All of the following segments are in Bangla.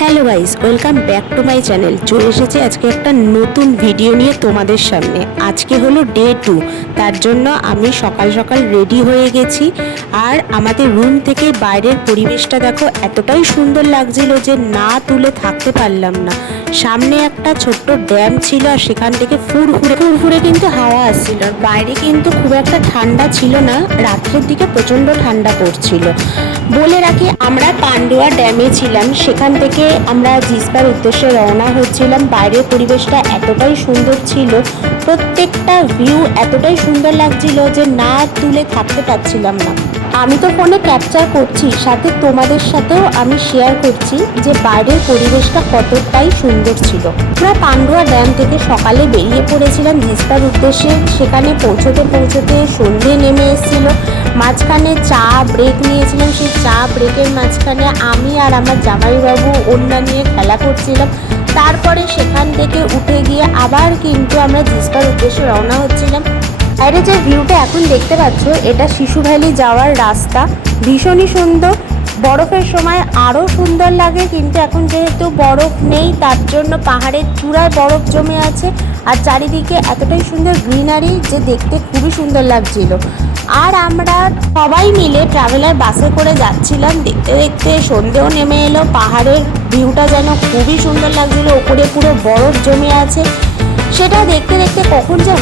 Hello guys, welcome back to my channel. চলে এসেছি আজকে একটা নতুন ভিডিও নিয়ে তোমাদের সামনে। আজকে হলো ডে 2, তার জন্য আমি সকাল সকাল রেডি হয়ে গেছি। আর আমাদের রুম থেকে বাইরের পরিবেশটা দেখো, এতটাই সুন্দর লাগছিল যে না তুলে থাকতে পারলাম না। সামনে একটা ছোট্ট ড্যাম ছিল আর সেখান থেকে ফুরফুরে কিন্তু হাওয়া আসছিল। বাইরে কিন্তু খুব একটা ঠান্ডা ছিল না, রাত্রের দিকে প্রচণ্ড ঠান্ডা পড়ছিল। বলে রাখি, আমরা পান্ডুয়া ড্যামে ছিলাম, সেখান থেকে আমরা জিসপার উদ্দেশ্যে রওনা হচ্ছিলাম। বাইরের পরিবেশটা এতটাই সুন্দর ছিল, প্রত্যেকটা ভিউ এতটাই সুন্দর লাগছিল যে না তুলে থাকতে পারছিলাম না। আমি তো ফোনে ক্যাপচার করছি, সাথে তোমাদের সাথেও আমি শেয়ার করছি যে বাইরের পরিবেশটা কতটাই সুন্দর ছিল। আমরা পান্ডুয়া ড্যাম থেকে সকালে বেরিয়ে পড়েছিলাম জিসপার উদ্দেশ্যে। সেখানে পৌঁছতে সন্ধে নেমে এসেছিল। মাঝখানে চা ব্রেক নিয়েছিলাম, সেই চা ব্রেকের মাঝখানে আমি আর আমার জামাইবাবু ওড়না নিয়ে খেলা করছিলাম। তারপরে সেখান থেকে উঠে গিয়ে আবার কিন্তু আমরা জিসপার উদ্দেশ্যে রওনা হচ্ছিলাম। বাইরে যে ভিউটা এখন দেখতে পাচ্ছ, এটা শিশু ভ্যালি যাওয়ার রাস্তা। ভীষণই সুন্দর, বরফের সময় আরও সুন্দর লাগে, কিন্তু এখন যেহেতু বরফ নেই তার জন্য পাহাড়ের চূড়ায় বরফ জমে আছে। আর চারিদিকে এতটাই সুন্দর গ্রিনারি যে দেখতে খুবই সুন্দর লাগছিল। আর আমরা সবাই মিলে ট্রাভেলার বাসে করে যাচ্ছিলাম। দেখতে দেখতে সন্ধেও নেমে এলো। পাহাড়ের ভিউটা যেন খুবই সুন্দর লাগছিল, ওপরে পুরো বরফ জমে আছে। সেটা দেখতে দেখতে কখন যে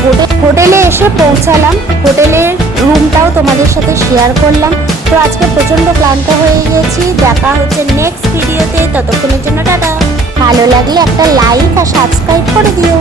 হোটেলে এসে পৌঁছালাম। হোটেলের রুমটাও তোমাদের সাথে শেয়ার করলাম। তো আজকে প্রচণ্ড ক্লান্ত হয়ে গেছি। দেখা হচ্ছে নেক্সট ভিডিওতে, ততক্ষণের জন্য টাটা। ভালো লাগলে একটা লাইক আর সাবস্ক্রাইব করে দিও।